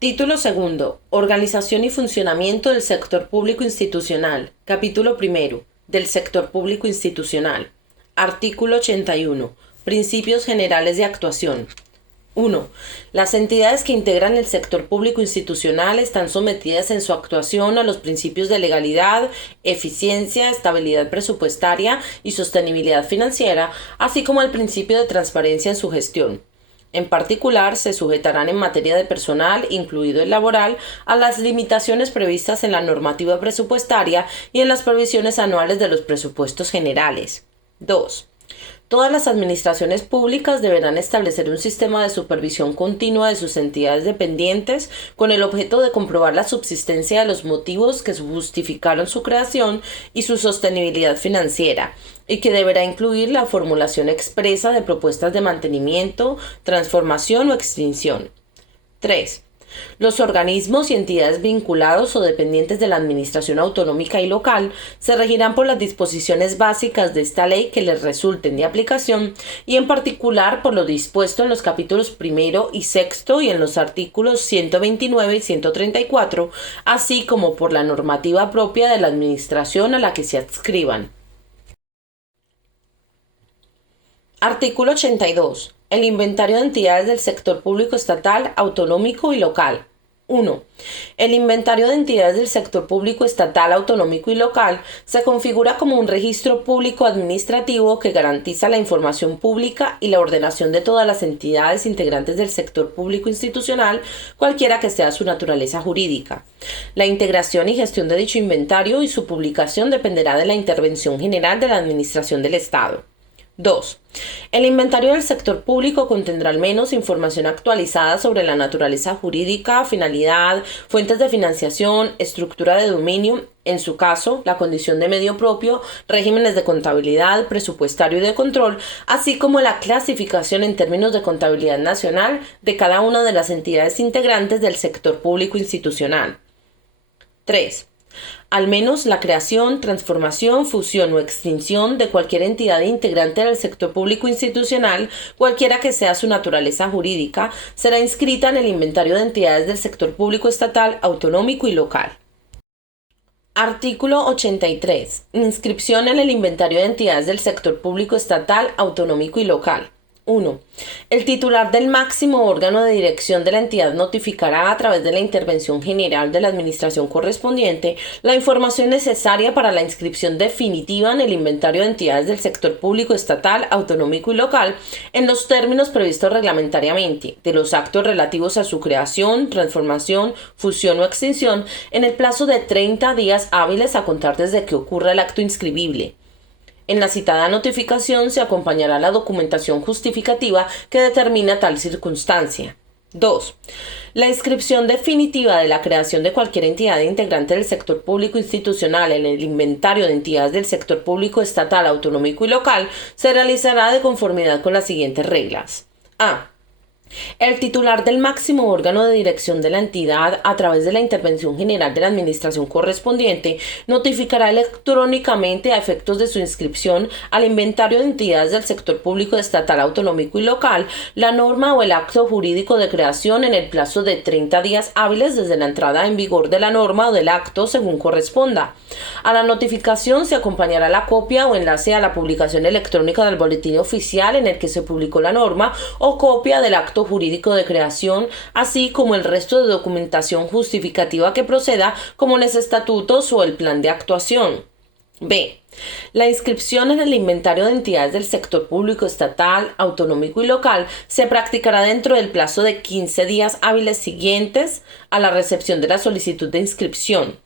Título segundo. Organización y funcionamiento del sector público institucional. Capítulo primero. Del sector público institucional. Artículo 81. Principios generales de actuación. 1. Las entidades que integran el sector público institucional están sometidas en su actuación a los principios de legalidad, eficiencia, estabilidad presupuestaria y sostenibilidad financiera, así como al principio de transparencia en su gestión. En particular, se sujetarán en materia de personal, incluido el laboral, a las limitaciones previstas en la normativa presupuestaria y en las previsiones anuales de los presupuestos generales. 2. Todas las administraciones públicas deberán establecer un sistema de supervisión continua de sus entidades dependientes con el objeto de comprobar la subsistencia de los motivos que justificaron su creación y su sostenibilidad financiera, y que deberá incluir la formulación expresa de propuestas de mantenimiento, transformación o extinción. 3. Los organismos y entidades vinculados o dependientes de la administración autonómica y local se regirán por las disposiciones básicas de esta ley que les resulten de aplicación y en particular por lo dispuesto en los capítulos primero y sexto y en los artículos 129 y 134, así como por la normativa propia de la administración a la que se adscriban. Artículo 82. El inventario de entidades del sector público estatal, autonómico y local. 1. El inventario de entidades del sector público estatal, autonómico y local se configura como un registro público administrativo que garantiza la información pública y la ordenación de todas las entidades integrantes del sector público institucional, cualquiera que sea su naturaleza jurídica. La integración y gestión de dicho inventario y su publicación dependerá de la intervención general de la Administración del Estado. 2. El inventario del sector público contendrá al menos información actualizada sobre la naturaleza jurídica, finalidad, fuentes de financiación, estructura de dominio, en su caso, la condición de medio propio, regímenes de contabilidad, presupuestario y de control, así como la clasificación en términos de contabilidad nacional de cada una de las entidades integrantes del sector público institucional. 3. Al menos la creación, transformación, fusión o extinción de cualquier entidad integrante del sector público institucional, cualquiera que sea su naturaleza jurídica, será inscrita en el inventario de entidades del sector público estatal, autonómico y local. Artículo 83. Inscripción en el inventario de entidades del sector público estatal, autonómico y local. 1. El titular del máximo órgano de dirección de la entidad notificará a través de la intervención general de la administración correspondiente la información necesaria para la inscripción definitiva en el inventario de entidades del sector público estatal, autonómico y local en los términos previstos reglamentariamente de los actos relativos a su creación, transformación, fusión o extinción en el plazo de 30 días hábiles a contar desde que ocurra el acto inscribible. En la citada notificación se acompañará la documentación justificativa que determina tal circunstancia. 2. La inscripción definitiva de la creación de cualquier entidad integrante del sector público institucional en el inventario de entidades del sector público estatal, autonómico y local se realizará de conformidad con las siguientes reglas. A. El titular del máximo órgano de dirección de la entidad, a través de la intervención general de la administración correspondiente, notificará electrónicamente a efectos de su inscripción al inventario de entidades del sector público estatal, autonómico y local la norma o el acto jurídico de creación en el plazo de 30 días hábiles desde la entrada en vigor de la norma o del acto según corresponda. A la notificación se acompañará la copia o enlace a la publicación electrónica del boletín oficial en el que se publicó la norma o copia del acto jurídico de creación, así como el resto de documentación justificativa que proceda, como los estatutos o el plan de actuación. B. La inscripción en el inventario de entidades del sector público estatal, autonómico y local se practicará dentro del plazo de 15 días hábiles siguientes a la recepción de la solicitud de inscripción.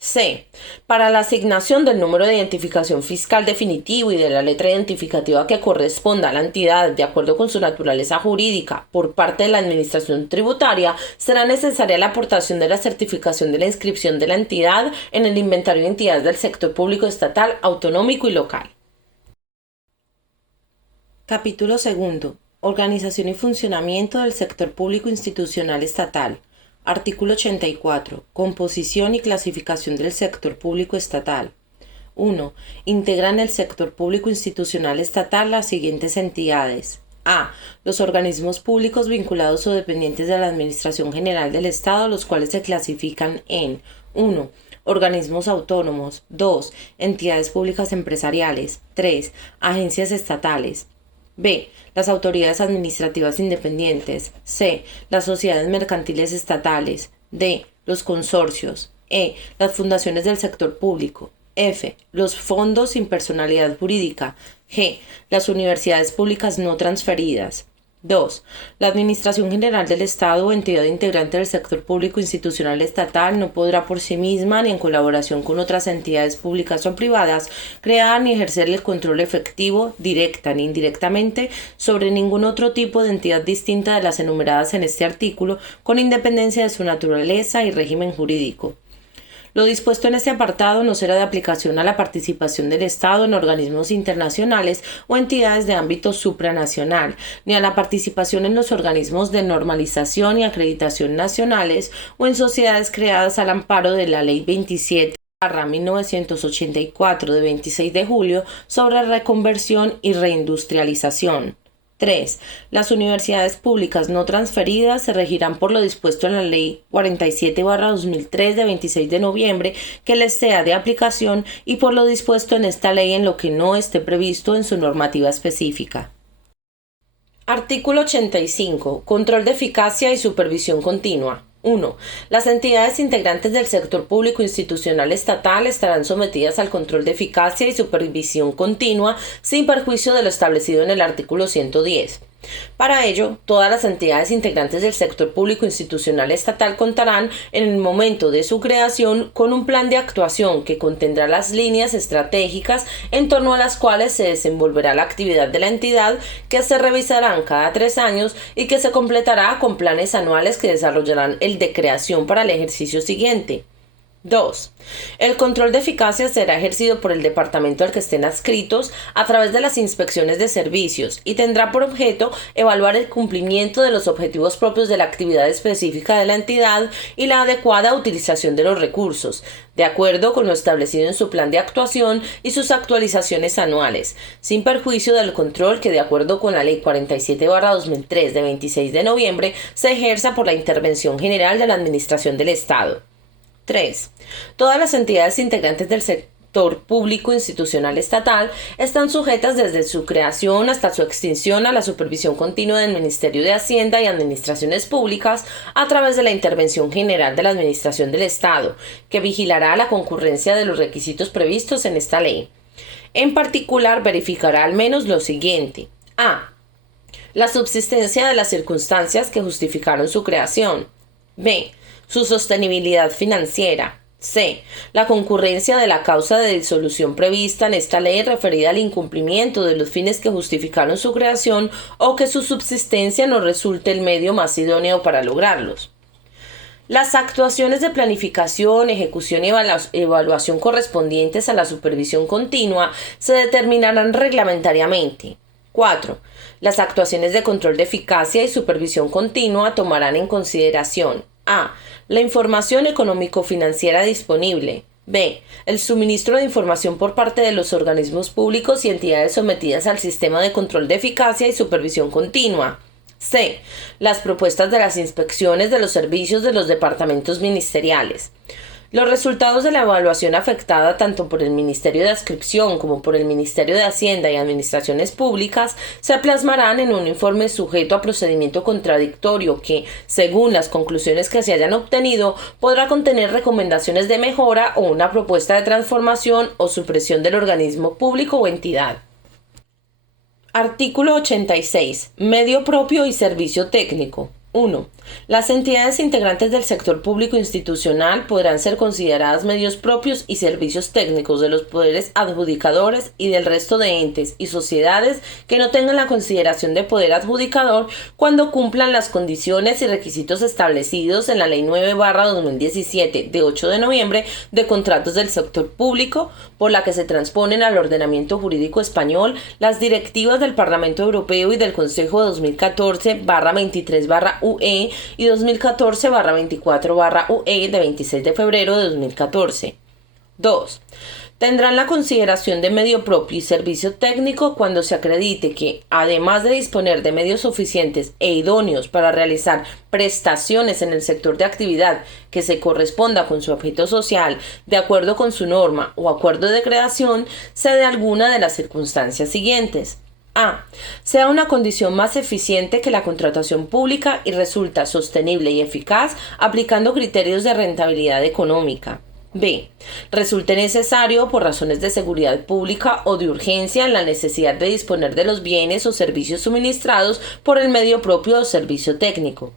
C. Para la asignación del número de identificación fiscal definitivo y de la letra identificativa que corresponda a la entidad de acuerdo con su naturaleza jurídica por parte de la Administración Tributaria, será necesaria la aportación de la certificación de la inscripción de la entidad en el inventario de entidades del sector público estatal, autonómico y local. Capítulo segundo. Organización y funcionamiento del sector público institucional estatal. Artículo 84. Composición y clasificación del sector público estatal. 1. Integran el sector público institucional estatal las siguientes entidades. A. Los organismos públicos vinculados o dependientes de la Administración General del Estado, los cuales se clasifican en 1. Organismos autónomos. 2. Entidades públicas empresariales. 3. Agencias estatales. B. Las autoridades administrativas independientes. C. Las sociedades mercantiles estatales. D. Los consorcios. E. Las fundaciones del sector público. F. Los fondos sin personalidad jurídica. G. Las universidades públicas no transferidas. 2. La Administración General del Estado o entidad integrante del sector público institucional estatal no podrá por sí misma ni en colaboración con otras entidades públicas o privadas crear ni ejercer el control efectivo, directa ni indirectamente, sobre ningún otro tipo de entidad distinta de las enumeradas en este artículo, con independencia de su naturaleza y régimen jurídico. Lo dispuesto en este apartado no será de aplicación a la participación del Estado en organismos internacionales o entidades de ámbito supranacional, ni a la participación en los organismos de normalización y acreditación nacionales o en sociedades creadas al amparo de la Ley 27/1984 de 26 de julio sobre reconversión y reindustrialización. 3. Las universidades públicas no transferidas se regirán por lo dispuesto en la Ley 47/2003 de 26 de noviembre que les sea de aplicación y por lo dispuesto en esta ley en lo que no esté previsto en su normativa específica. Artículo 85. Control de eficacia y supervisión continua. 1. Las entidades integrantes del sector público institucional estatal estarán sometidas al control de eficacia y supervisión continua sin perjuicio de lo establecido en el artículo 110. Para ello, todas las entidades integrantes del sector público institucional estatal contarán, en el momento de su creación, con un plan de actuación que contendrá las líneas estratégicas en torno a las cuales se desenvolverá la actividad de la entidad, que se revisarán cada 3 años y que se completará con planes anuales que desarrollarán el de creación para el ejercicio siguiente. 2. El control de eficacia será ejercido por el departamento al que estén adscritos a través de las inspecciones de servicios y tendrá por objeto evaluar el cumplimiento de los objetivos propios de la actividad específica de la entidad y la adecuada utilización de los recursos, de acuerdo con lo establecido en su plan de actuación y sus actualizaciones anuales, sin perjuicio del control que, de acuerdo con la Ley 47/2003 de 26 de noviembre, se ejerza por la Intervención General de la Administración del Estado. 3. Todas las entidades integrantes del sector público institucional estatal están sujetas desde su creación hasta su extinción a la supervisión continua del Ministerio de Hacienda y Administraciones Públicas a través de la Intervención General de la Administración del Estado, que vigilará la concurrencia de los requisitos previstos en esta ley. En particular, verificará al menos lo siguiente. A. La subsistencia de las circunstancias que justificaron su creación. B. Su sostenibilidad financiera. C. La concurrencia de la causa de disolución prevista en esta ley referida al incumplimiento de los fines que justificaron su creación o que su subsistencia no resulte el medio más idóneo para lograrlos. Las actuaciones de planificación, ejecución y evaluación correspondientes a la supervisión continua se determinarán reglamentariamente. 4. Las actuaciones de control de eficacia y supervisión continua tomarán en consideración: A. La información económico-financiera disponible. B. El suministro de información por parte de los organismos públicos y entidades sometidas al sistema de control de eficacia y supervisión continua. C. Las propuestas de las inspecciones de los servicios de los departamentos ministeriales. Los resultados de la evaluación afectada tanto por el Ministerio de Adscripción como por el Ministerio de Hacienda y Administraciones Públicas se plasmarán en un informe sujeto a procedimiento contradictorio que, según las conclusiones que se hayan obtenido, podrá contener recomendaciones de mejora o una propuesta de transformación o supresión del organismo público o entidad. Artículo 86. Medio propio y servicio técnico. 1. Las entidades integrantes del sector público institucional podrán ser consideradas medios propios y servicios técnicos de los poderes adjudicadores y del resto de entes y sociedades que no tengan la consideración de poder adjudicador cuando cumplan las condiciones y requisitos establecidos en la Ley 9/2017 de 8 de noviembre de contratos del sector público, por la que se transponen al ordenamiento jurídico español las directivas del Parlamento Europeo y del Consejo 2014/23/UE y 2014/24/UE de 26 de febrero de 2014. 2. Tendrán la consideración de medio propio y servicio técnico cuando se acredite que, además de disponer de medios suficientes e idóneos para realizar prestaciones en el sector de actividad que se corresponda con su objeto social, de acuerdo con su norma o acuerdo de creación, se dé alguna de las circunstancias siguientes. A. Sea una condición más eficiente que la contratación pública y resulta sostenible y eficaz aplicando criterios de rentabilidad económica. B. Resulte necesario por razones de seguridad pública o de urgencia en la necesidad de disponer de los bienes o servicios suministrados por el medio propio o servicio técnico.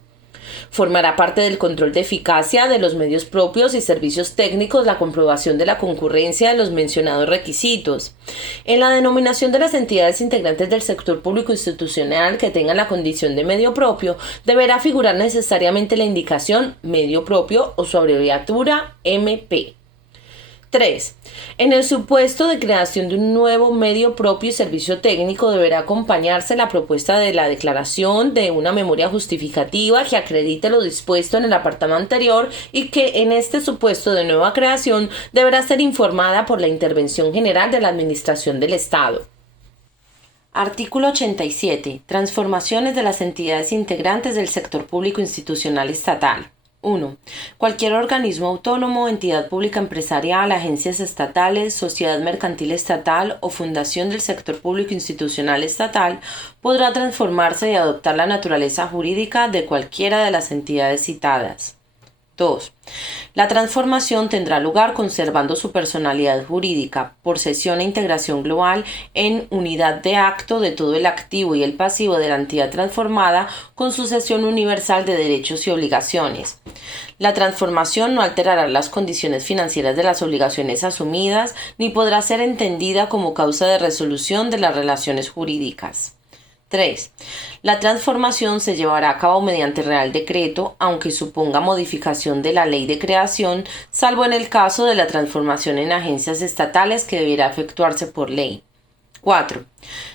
Formará parte del control de eficacia de los medios propios y servicios técnicos la comprobación de la concurrencia de los mencionados requisitos. En la denominación de las entidades integrantes del sector público institucional que tengan la condición de medio propio, deberá figurar necesariamente la indicación medio propio o su abreviatura MP. 3. En el supuesto de creación de un nuevo medio propio y servicio técnico deberá acompañarse la propuesta de la declaración de una memoria justificativa que acredite lo dispuesto en el apartado anterior y que en este supuesto de nueva creación deberá ser informada por la intervención general de la Administración del Estado. Artículo 87. Transformaciones de las entidades integrantes del sector público institucional estatal. 1. Cualquier organismo autónomo, entidad pública empresarial, agencias estatales, sociedad mercantil estatal o fundación del sector público institucional estatal podrá transformarse y adoptar la naturaleza jurídica de cualquiera de las entidades citadas. 2. La transformación tendrá lugar conservando su personalidad jurídica por cesión e integración global en unidad de acto de todo el activo y el pasivo de la entidad transformada con sucesión universal de derechos y obligaciones. La transformación no alterará las condiciones financieras de las obligaciones asumidas ni podrá ser entendida como causa de resolución de las relaciones jurídicas. 3. La transformación se llevará a cabo mediante Real Decreto, aunque suponga modificación de la Ley de Creación, salvo en el caso de la transformación en agencias estatales que deberá efectuarse por ley. 4.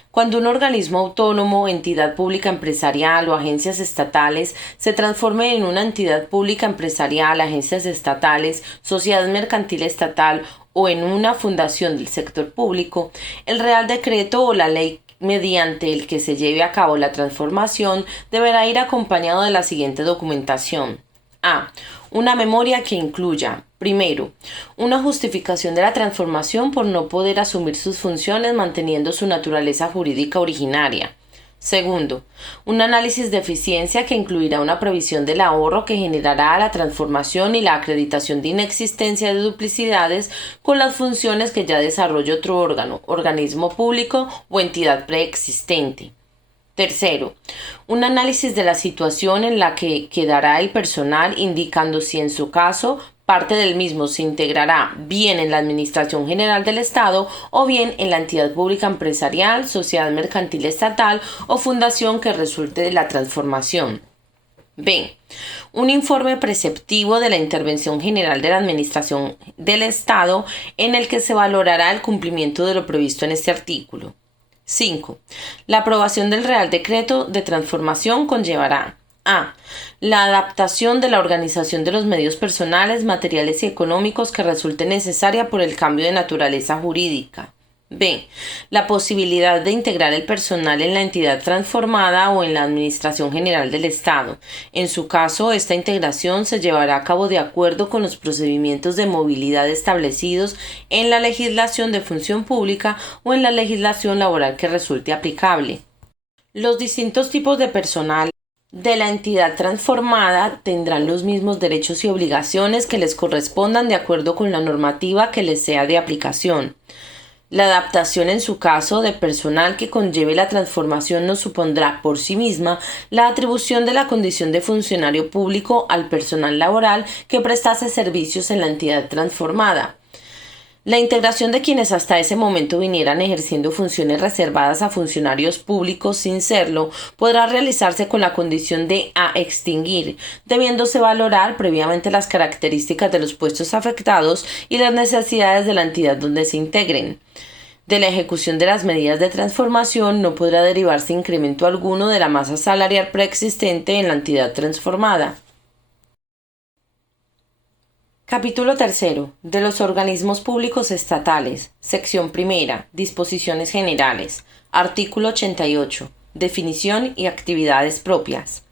Cuando un organismo autónomo, entidad pública empresarial o agencias estatales se transforme en una entidad pública empresarial, agencias estatales, sociedad mercantil estatal o en una fundación del sector público, el Real Decreto o la ley mediante el que se lleve a cabo la transformación deberá ir acompañado de la siguiente documentación. A. Una memoria que incluya, primero, una justificación de la transformación por no poder asumir sus funciones manteniendo su naturaleza jurídica originaria. Segundo, un análisis de eficiencia que incluirá una previsión del ahorro que generará la transformación y la acreditación de inexistencia de duplicidades con las funciones que ya desarrolle otro órgano, organismo público o entidad preexistente. Tercero, un análisis de la situación en la que quedará el personal indicando si en su caso parte del mismo se integrará bien en la Administración General del Estado o bien en la entidad pública empresarial, sociedad mercantil estatal o fundación que resulte de la transformación. B. Un informe preceptivo de la Intervención General de la Administración del Estado en el que se valorará el cumplimiento de lo previsto en este artículo. 5. La aprobación del Real Decreto de transformación conllevará a. La adaptación de la organización de los medios personales, materiales y económicos que resulte necesaria por el cambio de naturaleza jurídica. B. La posibilidad de integrar el personal en la entidad transformada o en la Administración General del Estado. En su caso, esta integración se llevará a cabo de acuerdo con los procedimientos de movilidad establecidos en la legislación de función pública o en la legislación laboral que resulte aplicable. Los distintos tipos de personal de la entidad transformada tendrán los mismos derechos y obligaciones que les correspondan de acuerdo con la normativa que les sea de aplicación. La adaptación en su caso de personal que conlleve la transformación no supondrá por sí misma la atribución de la condición de funcionario público al personal laboral que prestase servicios en la entidad transformada. La integración de quienes hasta ese momento vinieran ejerciendo funciones reservadas a funcionarios públicos sin serlo podrá realizarse con la condición de a extinguir, debiéndose valorar previamente las características de los puestos afectados y las necesidades de la entidad donde se integren. De la ejecución de las medidas de transformación no podrá derivarse incremento alguno de la masa salarial preexistente en la entidad transformada. Capítulo tercero. De los organismos públicos estatales. Sección primera. Disposiciones generales. Artículo 88. Definición y actividades propias.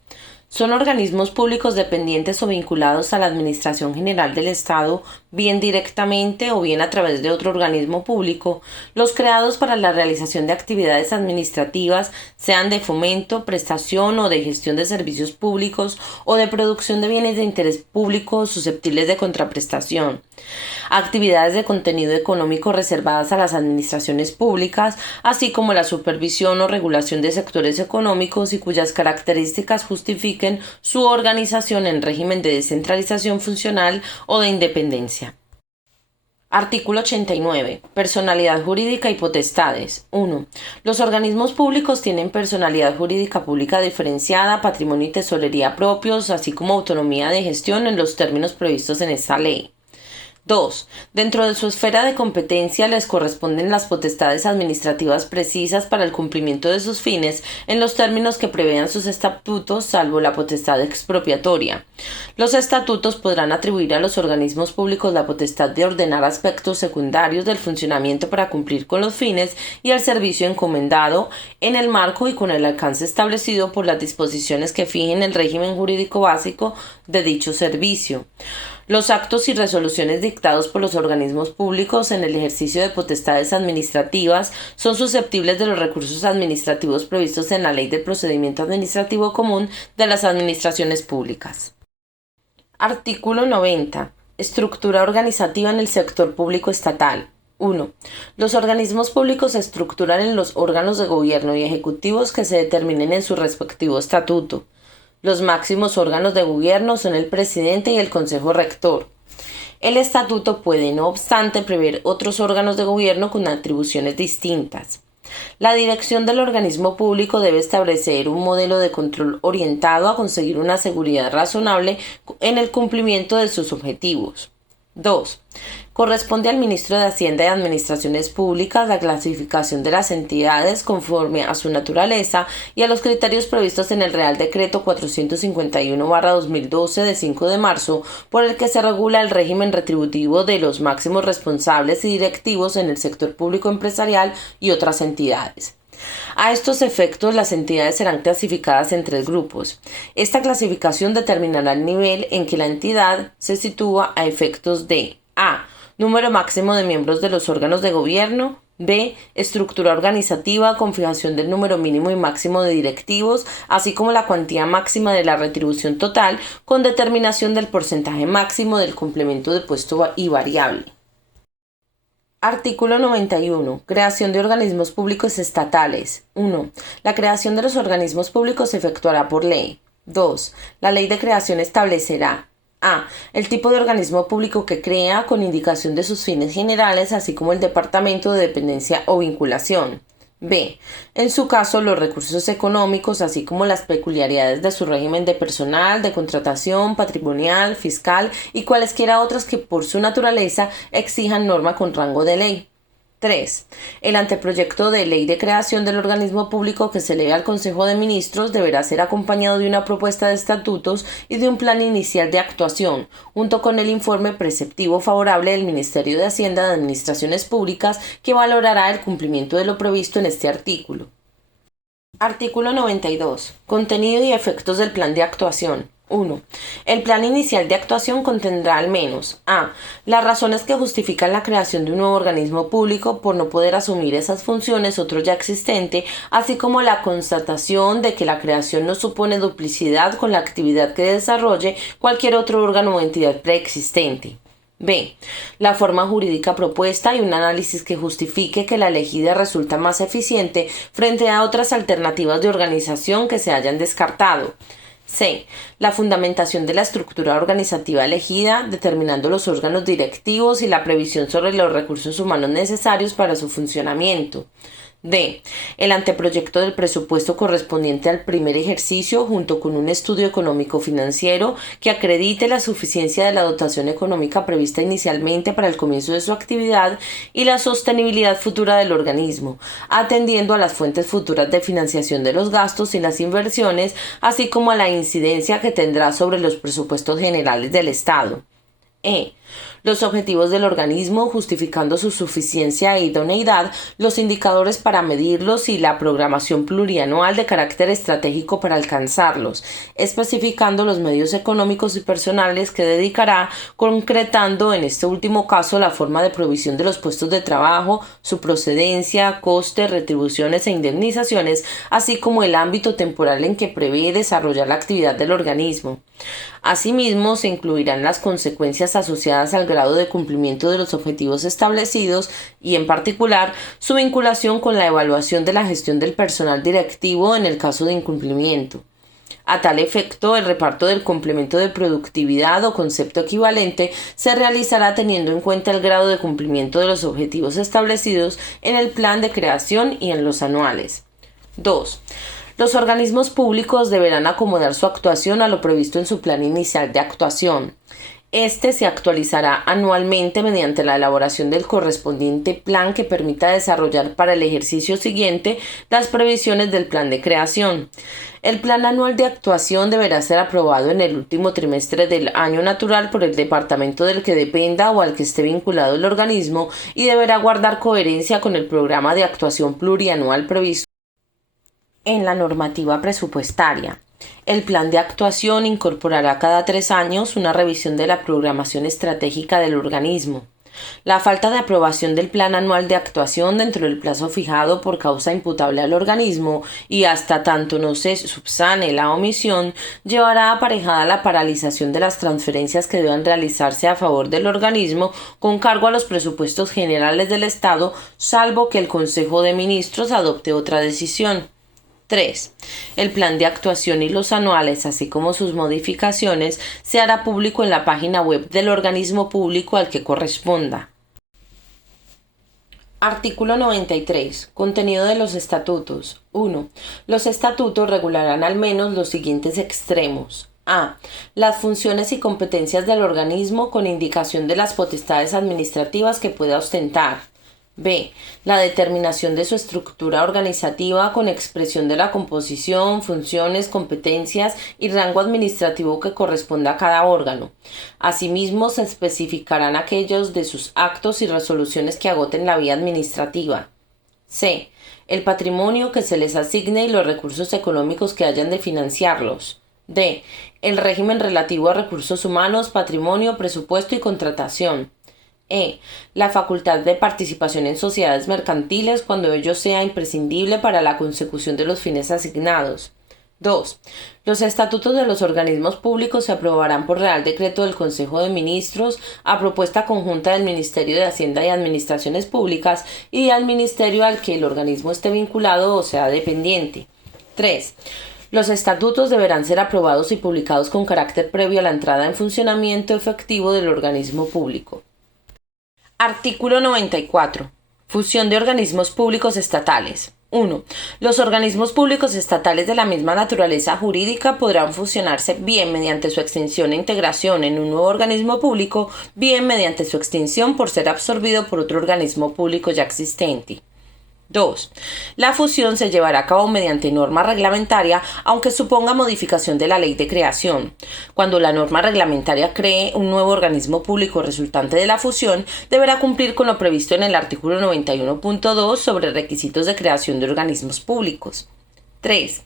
Son organismos públicos dependientes o vinculados a la Administración General del Estado, bien directamente o bien a través de otro organismo público, los creados para la realización de actividades administrativas, sean de fomento, prestación o de gestión de servicios públicos o de producción de bienes de interés público susceptibles de contraprestación. Actividades de contenido económico reservadas a las administraciones públicas, así como la supervisión o regulación de sectores económicos y cuyas características justifiquen su organización en régimen de descentralización funcional o de independencia. Artículo 89. Personalidad jurídica y potestades. 1. Los organismos públicos tienen personalidad jurídica pública diferenciada, patrimonio y tesorería propios, así como autonomía de gestión en los términos previstos en esta ley. 2. Dentro de su esfera de competencia les corresponden las potestades administrativas precisas para el cumplimiento de sus fines en los términos que prevean sus estatutos, salvo la potestad expropiatoria. Los estatutos podrán atribuir a los organismos públicos la potestad de ordenar aspectos secundarios del funcionamiento para cumplir con los fines y el servicio encomendado en el marco y con el alcance establecido por las disposiciones que fijen el régimen jurídico básico de dicho servicio. Los actos y resoluciones dictados por los organismos públicos en el ejercicio de potestades administrativas son susceptibles de los recursos administrativos previstos en la Ley del Procedimiento Administrativo Común de las Administraciones Públicas. Artículo 90. Estructura organizativa en el sector público estatal. 1. Los organismos públicos se estructuran en los órganos de gobierno y ejecutivos que se determinen en su respectivo estatuto. Los máximos órganos de gobierno son el presidente y el consejo rector. El estatuto puede, no obstante, prever otros órganos de gobierno con atribuciones distintas. La dirección del organismo público debe establecer un modelo de control orientado a conseguir una seguridad razonable en el cumplimiento de sus objetivos. 2. Corresponde al Ministro de Hacienda y Administraciones Públicas la clasificación de las entidades conforme a su naturaleza y a los criterios previstos en el Real Decreto 451/2012 de 5 de marzo, por el que se regula el régimen retributivo de los máximos responsables y directivos en el sector público empresarial y otras entidades. A estos efectos, las entidades serán clasificadas en 3 grupos. Esta clasificación determinará el nivel en que la entidad se sitúa a efectos de a. Número máximo de miembros de los órganos de gobierno. B. Estructura organizativa con fijación del número mínimo y máximo de directivos, así como la cuantía máxima de la retribución total con determinación del porcentaje máximo del complemento de puesto y variable. Artículo 91. Creación de organismos públicos estatales. 1. La creación de los organismos públicos se efectuará por ley. 2. La ley de creación establecerá a. El tipo de organismo público que crea con indicación de sus fines generales, así como el departamento de dependencia o vinculación. B. En su caso, los recursos económicos, así como las peculiaridades de su régimen de personal, de contratación, patrimonial, fiscal y cualesquiera otras que por su naturaleza exijan norma con rango de ley. 3. El anteproyecto de ley de creación del organismo público que se eleve al Consejo de Ministros deberá ser acompañado de una propuesta de estatutos y de un plan inicial de actuación, junto con el informe preceptivo favorable del Ministerio de Hacienda de Administraciones Públicas que valorará el cumplimiento de lo previsto en este artículo. Artículo 92. Contenido y efectos del plan de actuación. 1. El plan inicial de actuación contendrá al menos a. Las razones que justifican la creación de un nuevo organismo público por no poder asumir esas funciones otro ya existente, así como la constatación de que la creación no supone duplicidad con la actividad que desarrolle cualquier otro órgano o entidad preexistente. B. La forma jurídica propuesta y un análisis que justifique que la elegida resulta más eficiente frente a otras alternativas de organización que se hayan descartado. C. La fundamentación de la estructura organizativa elegida, determinando los órganos directivos y la previsión sobre los recursos humanos necesarios para su funcionamiento. D. El anteproyecto del presupuesto correspondiente al primer ejercicio junto con un estudio económico-financiero que acredite la suficiencia de la dotación económica prevista inicialmente para el comienzo de su actividad y la sostenibilidad futura del organismo, atendiendo a las fuentes futuras de financiación de los gastos y las inversiones, así como a la incidencia que tendrá sobre los presupuestos generales del Estado. E. Los objetivos del organismo, justificando su suficiencia e idoneidad, los indicadores para medirlos y la programación plurianual de carácter estratégico para alcanzarlos, especificando los medios económicos y personales que dedicará, concretando en este último caso la forma de provisión de los puestos de trabajo, su procedencia, costes, retribuciones e indemnizaciones, así como el ámbito temporal en que prevé desarrollar la actividad del organismo. Asimismo, se incluirán las consecuencias asociadas al grado de cumplimiento de los objetivos establecidos y, en particular, su vinculación con la evaluación de la gestión del personal directivo en el caso de incumplimiento. A tal efecto, el reparto del complemento de productividad o concepto equivalente se realizará teniendo en cuenta el grado de cumplimiento de los objetivos establecidos en el plan de creación y en los anuales. 2. Los organismos públicos deberán acomodar su actuación a lo previsto en su plan inicial de actuación. Este se actualizará anualmente mediante la elaboración del correspondiente plan que permita desarrollar para el ejercicio siguiente las previsiones del plan de creación. El plan anual de actuación deberá ser aprobado en el último trimestre del año natural por el departamento del que dependa o al que esté vinculado el organismo y deberá guardar coherencia con el programa de actuación plurianual previsto en la normativa presupuestaria. El plan de actuación incorporará cada 3 años una revisión de la programación estratégica del organismo. La falta de aprobación del plan anual de actuación dentro del plazo fijado por causa imputable al organismo y hasta tanto no se subsane la omisión, llevará aparejada la paralización de las transferencias que deban realizarse a favor del organismo con cargo a los presupuestos generales del Estado, salvo que el Consejo de Ministros adopte otra decisión. 3. El plan de actuación y los anuales, así como sus modificaciones, se hará público en la página web del organismo público al que corresponda. Artículo 93. Contenido de los estatutos. 1. Los estatutos regularán al menos los siguientes extremos. A. Las funciones y competencias del organismo con indicación de las potestades administrativas que pueda ostentar. B. La determinación de su estructura organizativa con expresión de la composición, funciones, competencias y rango administrativo que corresponda a cada órgano. Asimismo, se especificarán aquellos de sus actos y resoluciones que agoten la vía administrativa. C. El patrimonio que se les asigne y los recursos económicos que hayan de financiarlos. D. El régimen relativo a recursos humanos, patrimonio, presupuesto y contratación. E. La facultad de participación en sociedades mercantiles cuando ello sea imprescindible para la consecución de los fines asignados. 2. Los estatutos de los organismos públicos se aprobarán por Real Decreto del Consejo de Ministros a propuesta conjunta del Ministerio de Hacienda y Administraciones Públicas y al ministerio al que el organismo esté vinculado o sea dependiente. 3. Los estatutos deberán ser aprobados y publicados con carácter previo a la entrada en funcionamiento efectivo del organismo público. Artículo 94. Fusión de organismos públicos estatales. 1. Los organismos públicos estatales de la misma naturaleza jurídica podrán fusionarse bien mediante su extinción e integración en un nuevo organismo público, bien mediante su extinción por ser absorbido por otro organismo público ya existente. 2. La fusión se llevará a cabo mediante norma reglamentaria, aunque suponga modificación de la ley de creación. Cuando la norma reglamentaria cree un nuevo organismo público resultante de la fusión, deberá cumplir con lo previsto en el artículo 91.2 sobre requisitos de creación de organismos públicos. 3.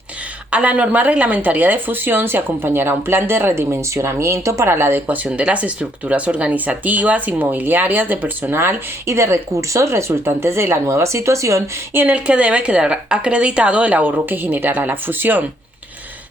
A la norma reglamentaria de fusión se acompañará un plan de redimensionamiento para la adecuación de las estructuras organizativas, inmobiliarias, de personal y de recursos resultantes de la nueva situación y en el que debe quedar acreditado el ahorro que generará la fusión.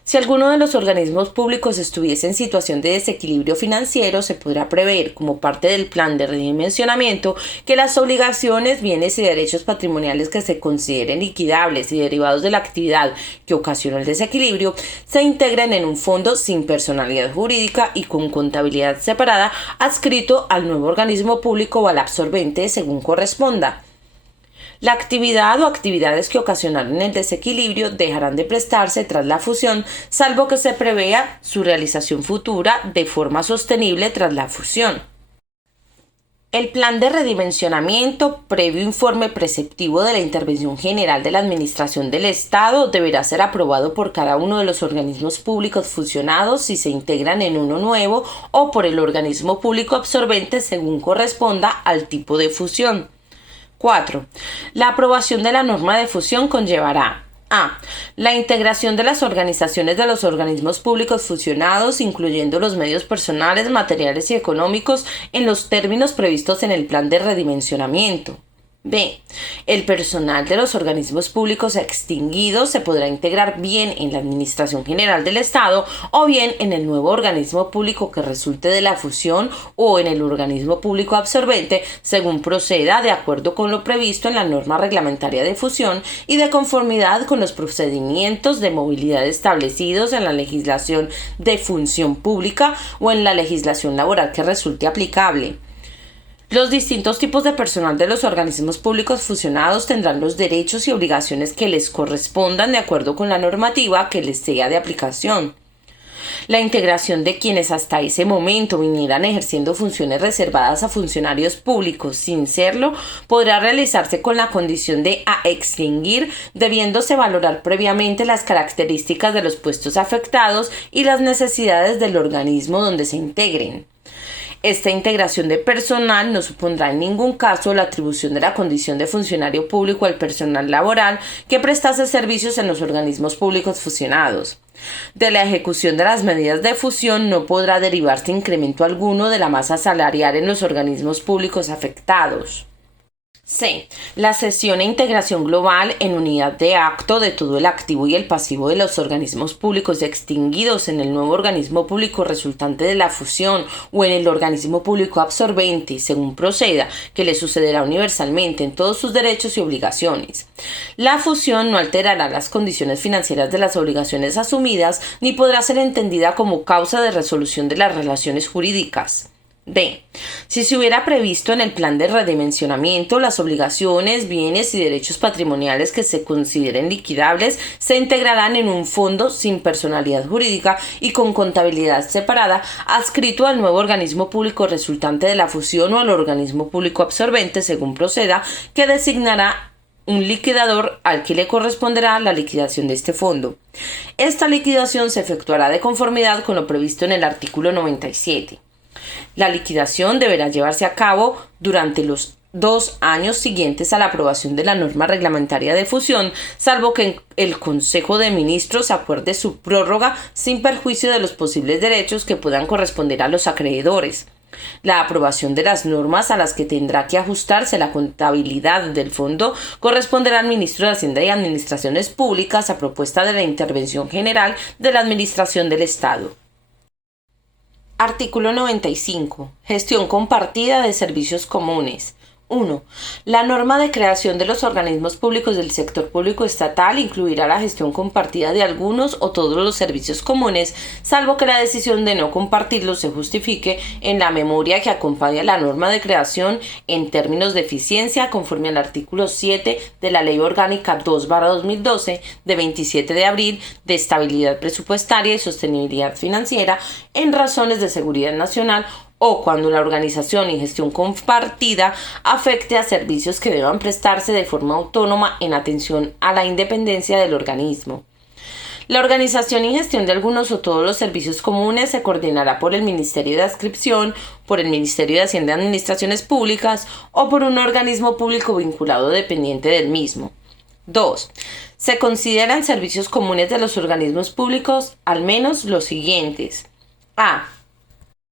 Si alguno de los organismos públicos estuviese en situación de desequilibrio financiero, se podrá prever, como parte del plan de redimensionamiento, que las obligaciones, bienes y derechos patrimoniales que se consideren liquidables y derivados de la actividad que ocasionó el desequilibrio, se integren en un fondo sin personalidad jurídica y con contabilidad separada, adscrito al nuevo organismo público o al absorbente según corresponda. La actividad o actividades que ocasionaron el desequilibrio dejarán de prestarse tras la fusión, salvo que se prevea su realización futura de forma sostenible tras la fusión. El plan de redimensionamiento, previo informe preceptivo de la Intervención General de la Administración del Estado, deberá ser aprobado por cada uno de los organismos públicos fusionados si se integran en uno nuevo o por el organismo público absorbente según corresponda al tipo de fusión. 4. La aprobación de la norma de fusión conllevará a. La integración de las organizaciones de los organismos públicos fusionados, incluyendo los medios personales, materiales y económicos, en los términos previstos en el plan de redimensionamiento. B. El personal de los organismos públicos extinguidos se podrá integrar bien en la Administración General del Estado o bien en el nuevo organismo público que resulte de la fusión o en el organismo público absorbente, según proceda de acuerdo con lo previsto en la norma reglamentaria de fusión y de conformidad con los procedimientos de movilidad establecidos en la legislación de función pública o en la legislación laboral que resulte aplicable. Los distintos tipos de personal de los organismos públicos fusionados tendrán los derechos y obligaciones que les correspondan de acuerdo con la normativa que les sea de aplicación. La integración de quienes hasta ese momento vinieran ejerciendo funciones reservadas a funcionarios públicos sin serlo podrá realizarse con la condición de a extinguir, debiéndose valorar previamente las características de los puestos afectados y las necesidades del organismo donde se integren. Esta integración de personal no supondrá en ningún caso la atribución de la condición de funcionario público al personal laboral que prestase servicios en los organismos públicos fusionados. De la ejecución de las medidas de fusión no podrá derivarse incremento alguno de la masa salarial en los organismos públicos afectados. C. La cesión e integración global en unidad de acto de todo el activo y el pasivo de los organismos públicos extinguidos en el nuevo organismo público resultante de la fusión o en el organismo público absorbente, según proceda, que le sucederá universalmente en todos sus derechos y obligaciones. La fusión no alterará las condiciones financieras de las obligaciones asumidas ni podrá ser entendida como causa de resolución de las relaciones jurídicas. D. Si se hubiera previsto en el plan de redimensionamiento, las obligaciones, bienes y derechos patrimoniales que se consideren liquidables se integrarán en un fondo sin personalidad jurídica y con contabilidad separada, adscrito al nuevo organismo público resultante de la fusión o al organismo público absorbente, según proceda, que designará un liquidador al que le corresponderá la liquidación de este fondo. Esta liquidación se efectuará de conformidad con lo previsto en el artículo 97. La liquidación deberá llevarse a cabo durante los 2 años siguientes a la aprobación de la norma reglamentaria de fusión, salvo que el Consejo de Ministros acuerde su prórroga sin perjuicio de los posibles derechos que puedan corresponder a los acreedores. La aprobación de las normas a las que tendrá que ajustarse la contabilidad del fondo corresponderá al Ministro de Hacienda y Administraciones Públicas a propuesta de la Intervención General de la Administración del Estado. Artículo 95. Gestión compartida de servicios comunes. 1. La norma de creación de los organismos públicos del sector público estatal incluirá la gestión compartida de algunos o todos los servicios comunes, salvo que la decisión de no compartirlos se justifique en la memoria que acompaña la norma de creación en términos de eficiencia conforme al artículo 7 de la Ley Orgánica 2/2012 de 27 de abril de estabilidad presupuestaria y sostenibilidad financiera en razones de seguridad nacional o cuando la organización y gestión compartida afecte a servicios que deban prestarse de forma autónoma en atención a la independencia del organismo. La organización y gestión de algunos o todos los servicios comunes se coordinará por el Ministerio de Adscripción, por el Ministerio de Hacienda y Administraciones Públicas o por un organismo público vinculado dependiente del mismo. 2. Se consideran servicios comunes de los organismos públicos al menos los siguientes. A.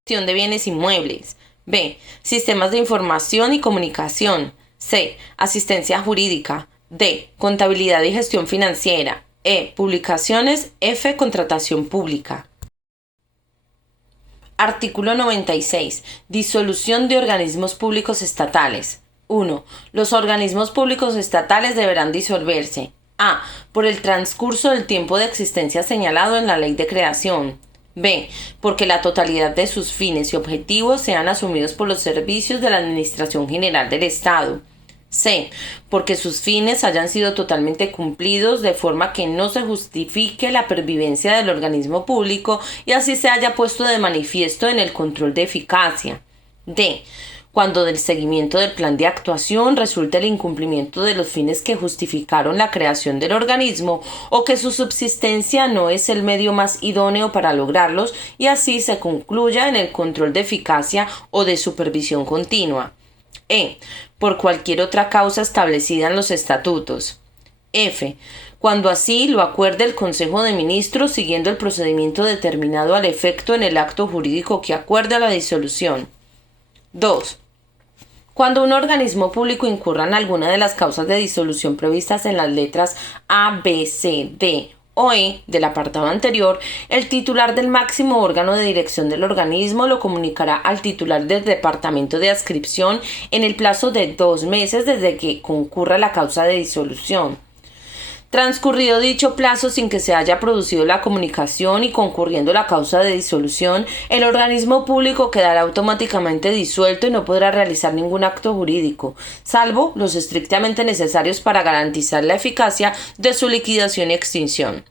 Gestión de bienes inmuebles. B. Sistemas de información y comunicación. C. Asistencia jurídica. D. Contabilidad y gestión financiera. E. Publicaciones. F. Contratación pública. Artículo 96. Disolución de organismos públicos estatales. 1. Los organismos públicos estatales deberán disolverse. A. Por el transcurso del tiempo de existencia señalado en la ley de creación. B. Porque la totalidad de sus fines y objetivos sean asumidos por los servicios de la Administración General del Estado. C. Porque sus fines hayan sido totalmente cumplidos de forma que no se justifique la pervivencia del organismo público y así se haya puesto de manifiesto en el control de eficacia. D. cuando del seguimiento del plan de actuación resulta el incumplimiento de los fines que justificaron la creación del organismo o que su subsistencia no es el medio más idóneo para lograrlos y así se concluya en el control de eficacia o de supervisión continua. Por cualquier otra causa establecida en los estatutos. Cuando así lo acuerde el Consejo de Ministros siguiendo el procedimiento determinado al efecto en el acto jurídico que acuerda la disolución. 2. Cuando un organismo público incurra en alguna de las causas de disolución previstas en las letras A, B, C, D o E del apartado anterior, el titular del máximo órgano de dirección del organismo lo comunicará al titular del departamento de adscripción en el plazo de 2 meses desde que concurra la causa de disolución. Transcurrido dicho plazo sin que se haya producido la comunicación y concurriendo la causa de disolución, el organismo público quedará automáticamente disuelto y no podrá realizar ningún acto jurídico, salvo los estrictamente necesarios para garantizar la eficacia de su liquidación y extinción.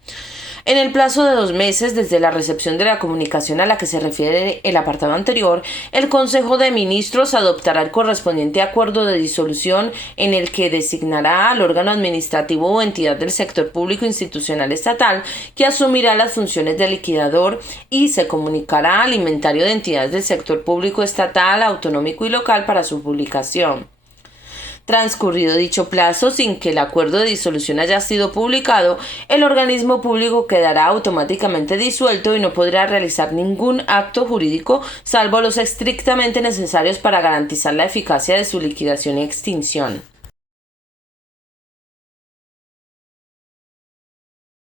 En el plazo de 2 meses desde la recepción de la comunicación a la que se refiere el apartado anterior, el Consejo de Ministros adoptará el correspondiente acuerdo de disolución en el que designará al órgano administrativo o entidad del sector público institucional estatal que asumirá las funciones de liquidador y se comunicará al inventario de entidades del sector público estatal, autonómico y local para su publicación. Transcurrido dicho plazo sin que el acuerdo de disolución haya sido publicado, el organismo público quedará automáticamente disuelto y no podrá realizar ningún acto jurídico salvo los estrictamente necesarios para garantizar la eficacia de su liquidación y extinción.